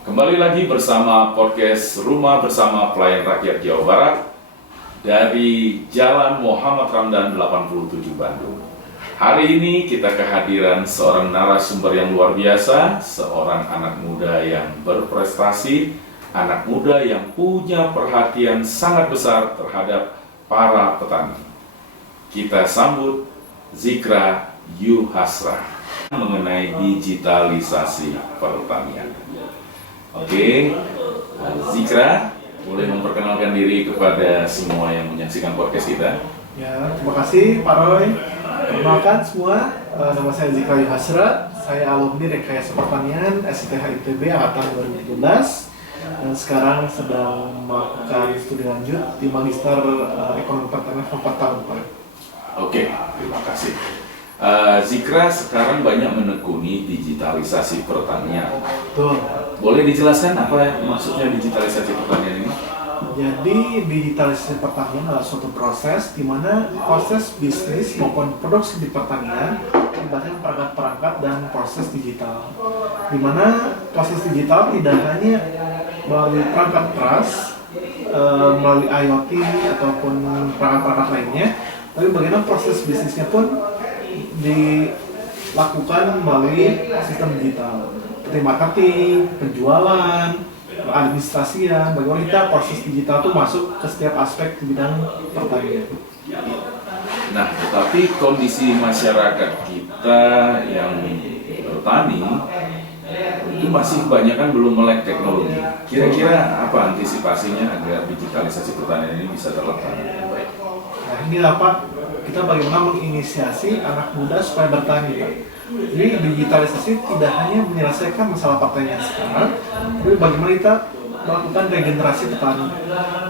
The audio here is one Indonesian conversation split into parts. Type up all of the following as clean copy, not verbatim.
Kembali lagi bersama podcast Rumah Bersama Pelayan Rakyat Jawa Barat dari Jalan Muhammad Ramdan 87 Bandung. Hari ini kita kehadiran seorang narasumber yang luar biasa, seorang anak muda yang berprestasi, anak muda yang punya perhatian sangat besar terhadap para petani. Kita sambut Zikra Yuhasra mengenai digitalisasi pertanian. Oke, Zikra, boleh memperkenalkan diri kepada semua yang menyaksikan podcast kita? Ya, terima kasih Pak Roy. Perkenalkan semua, nama saya Zikra Yuhasra. Saya alumni Rekayasa Pertanian SITH ITB angkatan 2017 dan sekarang sedang melakukan studi lanjut di Magister Ekonomi Pertanian 4 tahun Pak. Oke, terima kasih. Zikra sekarang banyak menekuni digitalisasi pertanian. Betul. Boleh dijelaskan apa maksudnya digitalisasi pertanian ini? Jadi digitalisasi pertanian adalah suatu proses di mana proses bisnis maupun produksi di pertanian melibatkan perangkat-perangkat dan proses digital. Di mana proses digital tidak hanya melalui perangkat keras, melalui IoT ataupun perangkat-perangkat lainnya, tapi bagaimana proses bisnisnya pun dilakukan melalui sistem digital seperti marketing, penjualan, administrasian. Bagaimana kita proses digital itu masuk ke setiap aspek di bidang pertanian. Nah, tetapi kondisi masyarakat kita yang bertani itu masih banyak kan belum melek teknologi. Kira-kira apa antisipasinya agar digitalisasi pertanian ini bisa terlaksana dengan baik? Nah, ini apa? Kita bagaimana menginisiasi anak muda supaya bertani, Pak. Jadi digitalisasi tidak hanya menyelesaikan masalah pertanian sekarang, tapi bagaimana kita melakukan regenerasi petani.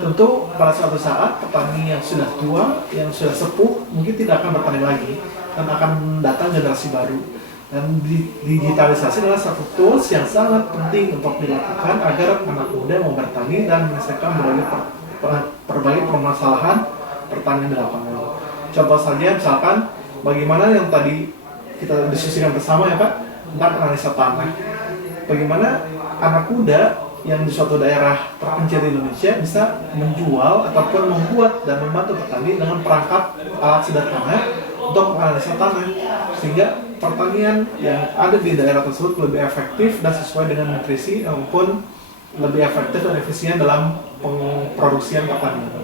Tentu pada suatu saat petani yang sudah tua, yang sudah sepuh, mungkin tidak akan bertani lagi dan akan datang generasi baru. Dan digitalisasi adalah satu tools yang sangat penting untuk dilakukan agar anak muda mau bertani dan menyelesaikan berbagai permasalahan pertanian di lapangan. Contoh saja misalkan bagaimana yang tadi kita diskusikan bersama ya Pak tentang analisa tanah. Bagaimana anak muda yang di suatu daerah terpencil di Indonesia bisa menjual ataupun membuat dan membantu petani dengan perangkat alat sederhana untuk menganalisa tanah sehingga pertanian yang ada di daerah tersebut lebih efektif dan sesuai dengan nutrisi maupun lebih efektif dan efisien dalam pemproduksian pertanian.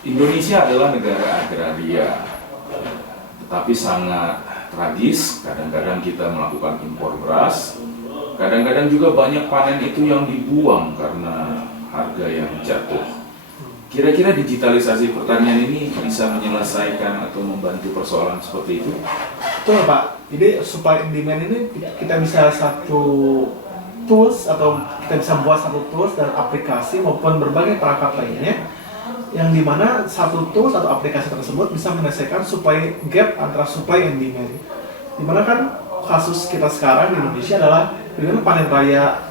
Indonesia adalah negara agraria, tetapi sangat tragis. Kadang-kadang kita melakukan impor beras, kadang-kadang juga banyak panen itu yang dibuang karena harga yang jatuh. Kira-kira digitalisasi pertanian ini bisa menyelesaikan atau membantu persoalan seperti itu? Betul Pak, jadi supply and demand ini kita bisa satu tools atau kita bisa buat satu tools dan aplikasi maupun berbagai perangkat lainnya yang dimana satu tools atau aplikasi tersebut bisa menyelesaikan supply gap antara supply and demand. Dimana kan kasus kita sekarang di Indonesia adalah bagaimana panen raya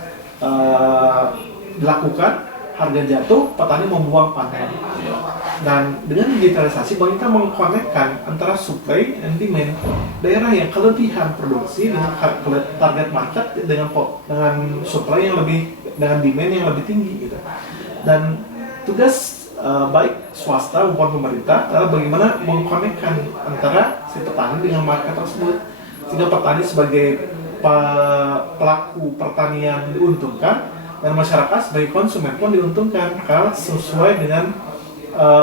dilakukan, harga jatuh, petani membuang panen. Dan dengan digitalisasi, kita mengkonekkan antara supply and demand. Daerah yang kelebihan produksi dengan target market dengan supply yang lebih, dengan demand yang lebih tinggi gitu. Dan tugas baik swasta maupun pemerintah adalah bagaimana mengkonekkan antara si petani dengan market tersebut sehingga petani sebagai pelaku pertanian diuntungkan dan masyarakat sebagai konsumen pun diuntungkan karena sesuai dengan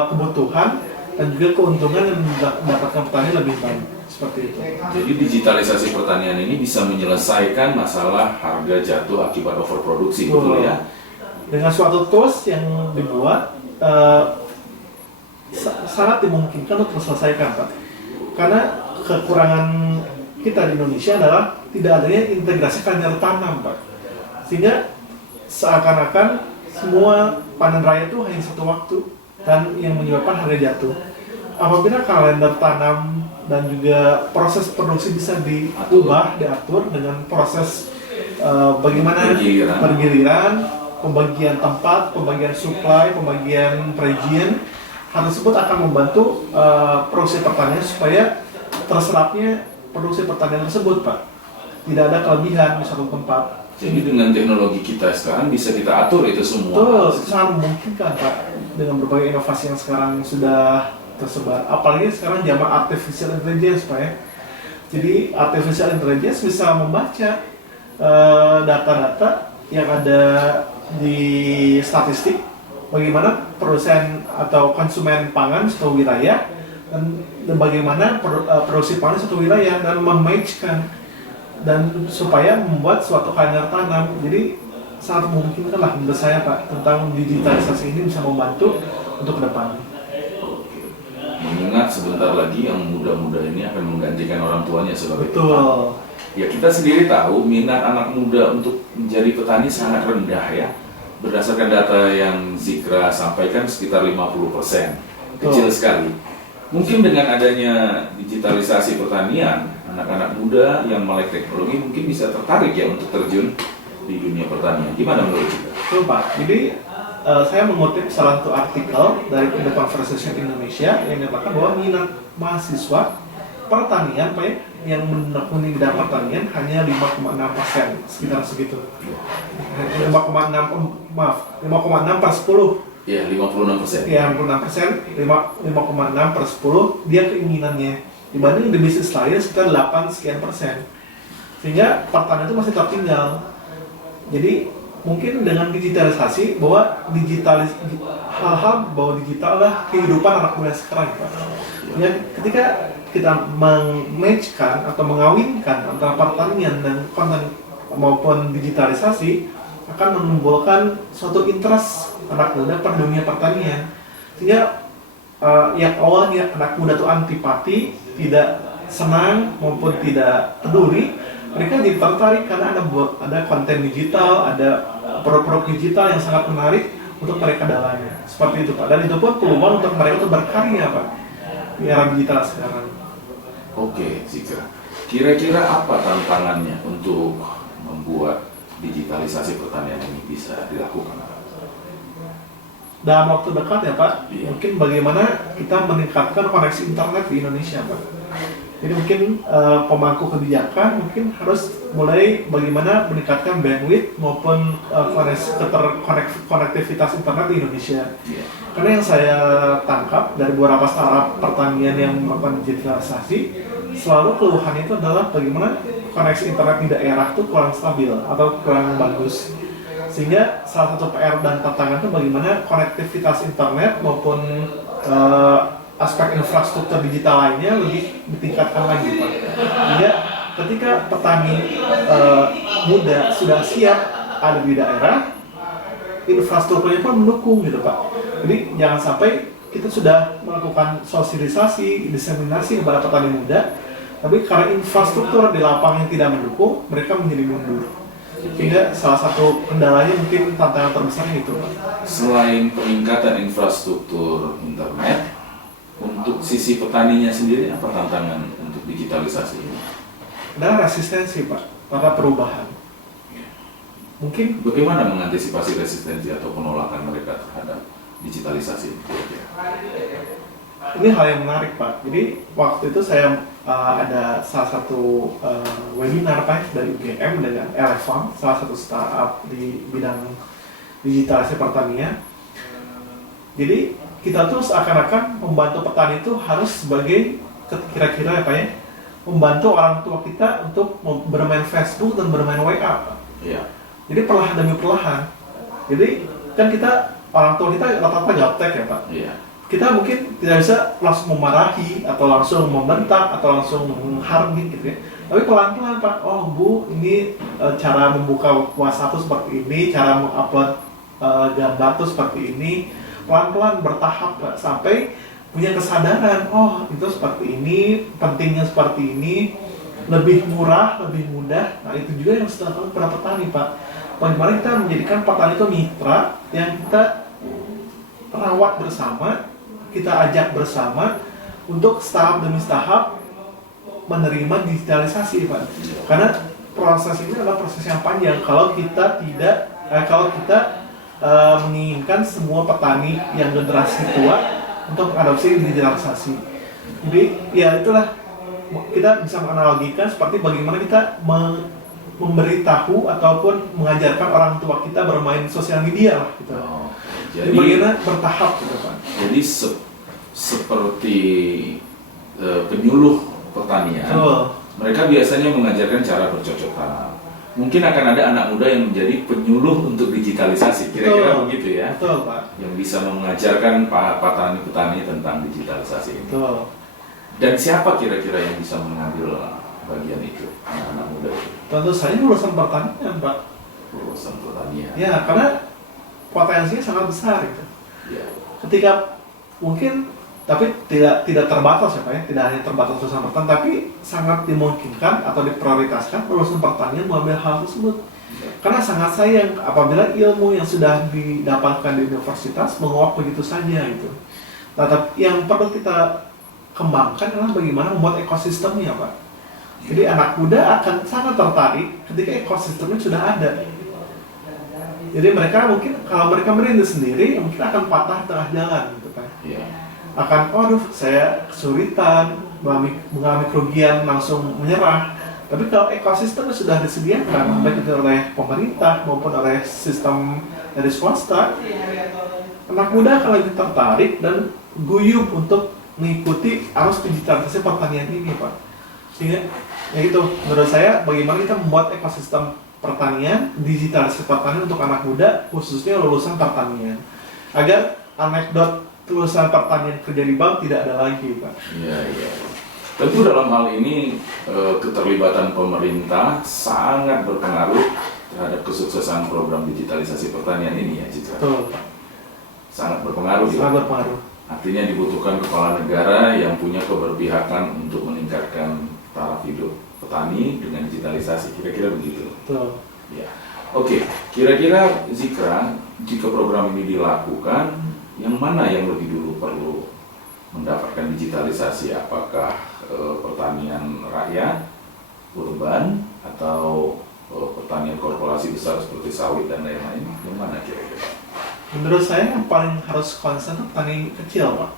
kebutuhan dan juga keuntungan yang didapatkan petani lebih baik seperti itu. Jadi digitalisasi pertanian ini bisa menyelesaikan masalah harga jatuh akibat overproduksi, betul ya? Dengan suatu tools yang dibuat sangat dimungkinkan untuk diselesaikan Pak. Karena kekurangan kita di Indonesia adalah tidak adanya integrasi kalender tanam Pak. Sehingga seakan-akan semua panen raya itu hanya satu waktu dan yang menyebabkan harga jatuh. Apabila kalender tanam dan juga proses produksi bisa diubah, diatur dengan proses bagaimana pergiliran, pembagian tempat, pembagian supply, pembagian perizinan, hal tersebut akan membantu produksi pertanian supaya terserapnya produksi pertanian tersebut, Pak. Tidak ada kelebihan di satu tempat. Jadi dengan teknologi kita sekarang bisa kita atur itu semua. Betul, sangat memungkinkan Pak dengan berbagai inovasi yang sekarang sudah tersebar. Apalagi sekarang zaman artificial intelligence Pak ya. Jadi artificial intelligence bisa membaca data-data yang ada di statistik bagaimana produsen atau konsumen pangan suatu wilayah dan bagaimana produksi pangan suatu wilayah dan mematchkan dan supaya membuat suatu kalender tanam. Jadi sangat memungkinkan lah menurut saya Pak tentang digitalisasi ini bisa membantu untuk ke depan. Oke. Mengingat sebentar lagi yang muda-muda ini akan menggantikan orang tuanya sebagai Betul. petani. Ya kita sendiri tahu minat anak muda untuk menjadi petani sangat rendah ya. Berdasarkan data yang Zikra sampaikan sekitar 50%. Kecil sekali. Mungkin dengan adanya digitalisasi pertanian, anak-anak muda yang melek teknologi mungkin bisa tertarik ya untuk terjun di dunia pertanian. Gimana menurut kita? Betul Pak. Jadi saya mengutip salah satu artikel dari The Conversation Indonesia yang menyatakan bahwa minat mahasiswa pertanian Pak ya, yang menekuni bidang pertanian hanya 5,6%, sekitar segitu. 5,6 per 10. Ya, 56%. Ya, 56%, 5,6 per 10 dia keinginannya. Dibanding di bisnis lain sekitar 8 sekian persen. Sehingga pertanian itu masih tertinggal. Jadi mungkin dengan digitalisasi bahwa hal-hal bahwa digital adalah kehidupan anak muda sekarang Pak. Ya, ketika kita meng-matchkan atau mengawinkan antara pertanian dan konten maupun digitalisasi akan menimbulkan suatu interest anak muda pada dunia pertanian. Sehingga yang awalnya anak muda itu antipati, tidak senang maupun tidak peduli, mereka jadi tertarik karena ada konten digital, ada produk-produk digital yang sangat menarik untuk mereka dalami. Seperti itu Pak. Dan itu pun peluang untuk mereka itu berkarya Pak di era digital sekarang. Oke, Zikra. Kira-kira apa tantangannya untuk membuat digitalisasi pertanian ini bisa dilakukan? Dalam waktu dekat ya Pak, Iya. mungkin bagaimana kita meningkatkan koneksi internet di Indonesia Pak. Jadi mungkin pemangku kebijakan mungkin harus mulai bagaimana meningkatkan bandwidth maupun konektivitas internet di Indonesia. Iya. Karena yang saya tangkap dari beberapa startup pertanian yang melakukan digitalisasi, selalu keluhannya itu adalah bagaimana koneksi internet di daerah itu kurang stabil atau kurang bagus. Sehingga salah satu PR dan tantangan itu bagaimana konektivitas internet maupun aspek infrastruktur digital lainnya lebih ditingkatkan lagi Pak. Sehingga ketika petani muda sudah siap ada di daerah, infrastrukturnya pun mendukung gitu Pak. Jadi jangan sampai kita sudah melakukan sosialisasi, diseminasi kepada petani muda, tapi karena infrastruktur di lapangan tidak mendukung, mereka menjadi mundur. Sehingga salah satu kendalanya mungkin tantangan terbesarnya itu Pak. Selain peningkatan infrastruktur internet, untuk sisi petaninya sendiri apa tantangan untuk digitalisasi ini? Ada resistensi Pak, pada perubahan. Mungkin Bagaimana mengantisipasi resistensi atau penolakan mereka terhadap digitalisasi ini? ini hal yang menarik Pak. Jadi waktu itu saya ada salah satu webinar Pak dari UGM dengan Elefang, salah satu startup di bidang digitalisasi pertanian. Jadi kita tuh seakan-akan membantu petani itu harus sebagai kira-kira apa ya, membantu orang tua kita untuk bermain Facebook dan bermain WA Pak. Iya. Jadi perlahan demi perlahan. Jadi kan kita orang tua kita rata-rata gaptek ya Pak. Iya. Kita mungkin tidak bisa langsung memarahi atau langsung membentak atau langsung menghardik gitu ya. Tapi pelan-pelan Pak, oh Bu, ini cara membuka WhatsApp tuh seperti ini, cara mengupload gambar tuh seperti ini. Pelan-pelan bertahap Pak, sampai punya kesadaran, oh itu seperti ini, pentingnya seperti ini, lebih murah, lebih mudah. Nah itu juga yang sedang dilakukan para petani Pak. Bagaimana kita menjadikan petani itu mitra yang kita rawat bersama, kita ajak bersama untuk tahap demi tahap menerima digitalisasi Pak. Karena proses ini adalah proses yang panjang. Kalau kita menginginkan semua petani yang generasi tua untuk mengadopsi digitalisasi. Jadi ya itulah kita bisa menganalogikan seperti bagaimana kita memberitahu ataupun mengajarkan orang tua kita bermain sosial media lah gitu. Oh, Jadi bagaimana bertahap gitu Pak. Jadi seperti penyuluh pertanian, mereka biasanya mengajarkan cara bercocok tanam. Mungkin akan ada anak muda yang menjadi penyuluh untuk digitalisasi, kira-kira begitu ya? Betul Pak. Yang bisa mengajarkan petani-petani tentang digitalisasi ini. Betul. Dan siapa kira-kira yang bisa mengambil bagian itu, anak-anak muda itu? Tentu saja lulusan pertanian Pak. Lulusan pertanian. Ya, karena potensinya sangat besar gitu. Ya. Ketika mungkin tapi tidak terbatas ya Pak ya, tidak hanya terbatas lulusan pertanian, tapi sangat dimungkinkan atau diprioritaskan lulusan pertanian mengambil hal tersebut. Karena sangat sayang apabila ilmu yang sudah didapatkan di universitas menguap begitu saja gitu. Nah, tapi yang perlu kita kembangkan adalah bagaimana membuat ekosistemnya Pak. Jadi anak muda akan sangat tertarik ketika ekosistemnya sudah ada. Jadi mereka mungkin kalau mereka merintis sendiri mungkin akan patah di tengah jalan gitu Pak. Iya. Akan, waduh saya kesulitan, mengalami kerugian langsung menyerah. Tapi kalau ekosistemnya sudah disediakan, baik itu oleh pemerintah maupun oleh sistem dari swasta, anak muda akan lebih tertarik dan guyup untuk mengikuti arus digitalisasi pertanian ini Pak. Sehingga ya itu, menurut saya bagaimana kita membuat ekosistem pertanian, digitalisasi pertanian untuk anak muda, khususnya lulusan pertanian. Agar anekdot lulusan pertanian kerja di bank tidak ada lagi, Pak. Iya, iya. Tentu dalam hal ini keterlibatan pemerintah sangat berpengaruh terhadap kesuksesan program digitalisasi pertanian ini ya, Citra. Betul, Pak. Sangat berpengaruh. Sangat berpengaruh. Artinya dibutuhkan kepala negara yang punya keberpihakan untuk meningkatkan taraf hidup petani dengan digitalisasi. Kira-kira begitu. Betul. Ya. Oke, kira-kira Zikra, jika program ini dilakukan, yang mana yang lebih dulu perlu mendapatkan digitalisasi? Apakah pertanian rakyat, urban, atau pertanian korporasi besar seperti sawit dan lain-lain? Yang mana kira-kira? Menurut saya yang paling harus concern petani kecil, Pak.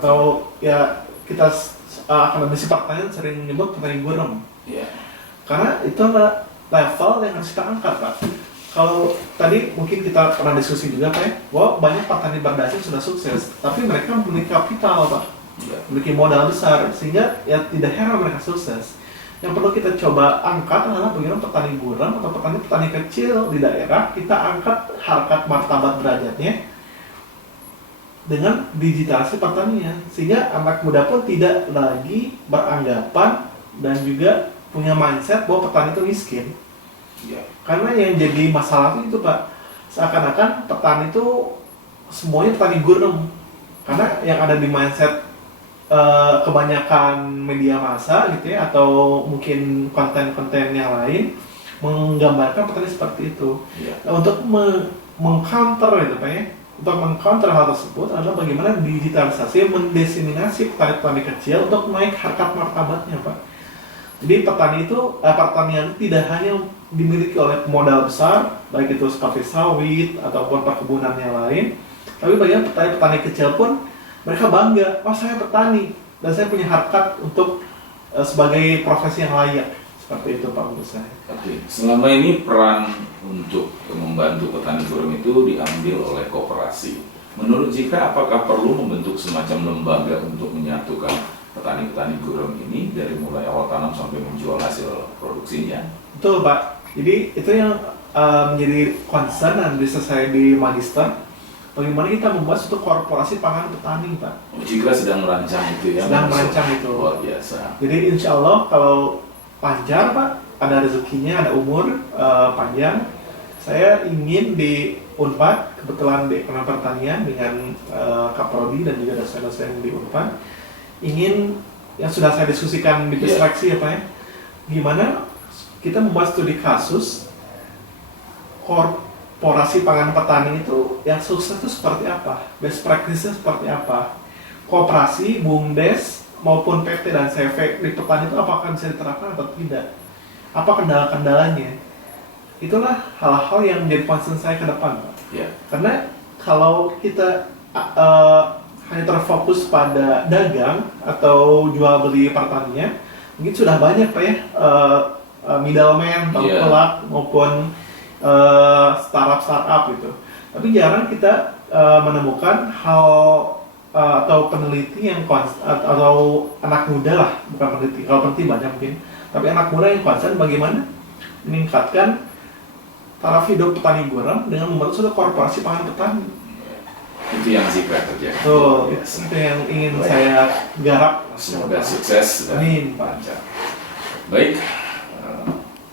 Atau ya kita akademisi pertanian sering menyebut petani gurem. Ya. Karena itu adalah level yang harus kita angkat, Pak. Kalau tadi mungkin kita pernah diskusi juga Pak ya, bahwa banyak petani berdasar sudah sukses, tapi mereka memiliki kapital Pak, memiliki modal besar, sehingga ya tidak heran mereka sukses. Yang perlu kita coba angkat adalah bagaimana petani gurem atau petani-petani kecil di daerah, kita angkat harkat martabat derajatnya dengan digitalisasi pertanian, sehingga anak muda pun tidak lagi beranggapan dan juga punya mindset bahwa petani itu miskin. Ya. Karena yang jadi masalah itu Pak, seakan-akan petani itu semuanya petani gurem. Karena yang ada di mindset kebanyakan media massa gitu ya, atau mungkin konten-konten yang lain menggambarkan petani seperti itu. Ya. Nah, untuk meng-counter itu Pak ya, untuk meng-counter hal tersebut adalah bagaimana digitalisasi mendiseminasi petani-petani kecil untuk naik harkat martabatnya Pak. Jadi petani itu, pertanian itu tidak hanya dimiliki oleh modal besar, baik itu seperti sawit ataupun perkebunan yang lain, tapi bagaimana petani-petani kecil pun mereka bangga, oh saya petani dan saya punya harkat untuk sebagai profesi yang layak. Seperti itu Pak menurut saya. Oke, selama ini peran untuk membantu petani gurem itu diambil oleh koperasi. Menurut Zikra, apakah perlu membentuk semacam lembaga untuk menyatukan petani-petani gurem ini dari mulai awal tanam sampai menjual hasil produksinya? Betul Pak. Jadi itu yang menjadi concern dan bisa saya di magister. Bagaimana kita membuat suatu korporasi pangan petani Pak? Zikra sedang merancang itu ya? Sedang merancang itu. Luar biasa. Jadi insya Allah kalau panjang Pak, ada rezekinya, ada umur panjang, saya ingin di Unpad, kebetulan di Ekonomi Pertanian dengan Kaprodi dan juga dosen-dosen di Unpad, ingin yang sudah saya diskusikan di seleksi ya Pak ya, gimana kita membuat studi kasus korporasi pangan petani itu yang sukses itu seperti apa, best practice-nya seperti apa, koperasi, BUMDes maupun PT dan CV di petani itu apakah bisa diterapkan atau tidak, apa kendala-kendalanya. Itulah hal-hal yang menjadi concern saya ke depan Pak. Karena kalau kita hanya terfokus pada dagang atau jual beli pertanian, mungkin sudah banyak Pak ya middleman atau Iya. pelak maupun startup gitu. Tapi jarang kita menemukan hal atau peneliti yang atau anak muda lah, bukan peneliti. Kalau peneliti banyak mungkin, tapi anak muda yang concern bagaimana meningkatkan taraf hidup petani garam dengan membentuk suatu korporasi pangan petani. Itu yang Zikra kerjakan. So, Luar biasa. itu yang ingin saya garap. Semoga sukses dan Amin. lancar. Baik,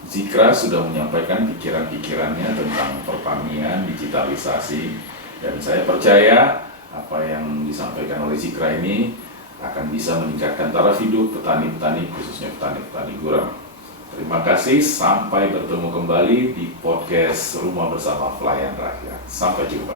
Zikra sudah menyampaikan pikiran-pikirannya tentang pertanian, digitalisasi, dan saya percaya apa yang disampaikan oleh Zikra ini akan bisa meningkatkan taraf hidup petani-petani, khususnya petani-petani garam. Terima kasih, sampai bertemu kembali di podcast Rumah Bersama Pelayan Rakyat. Sampai jumpa.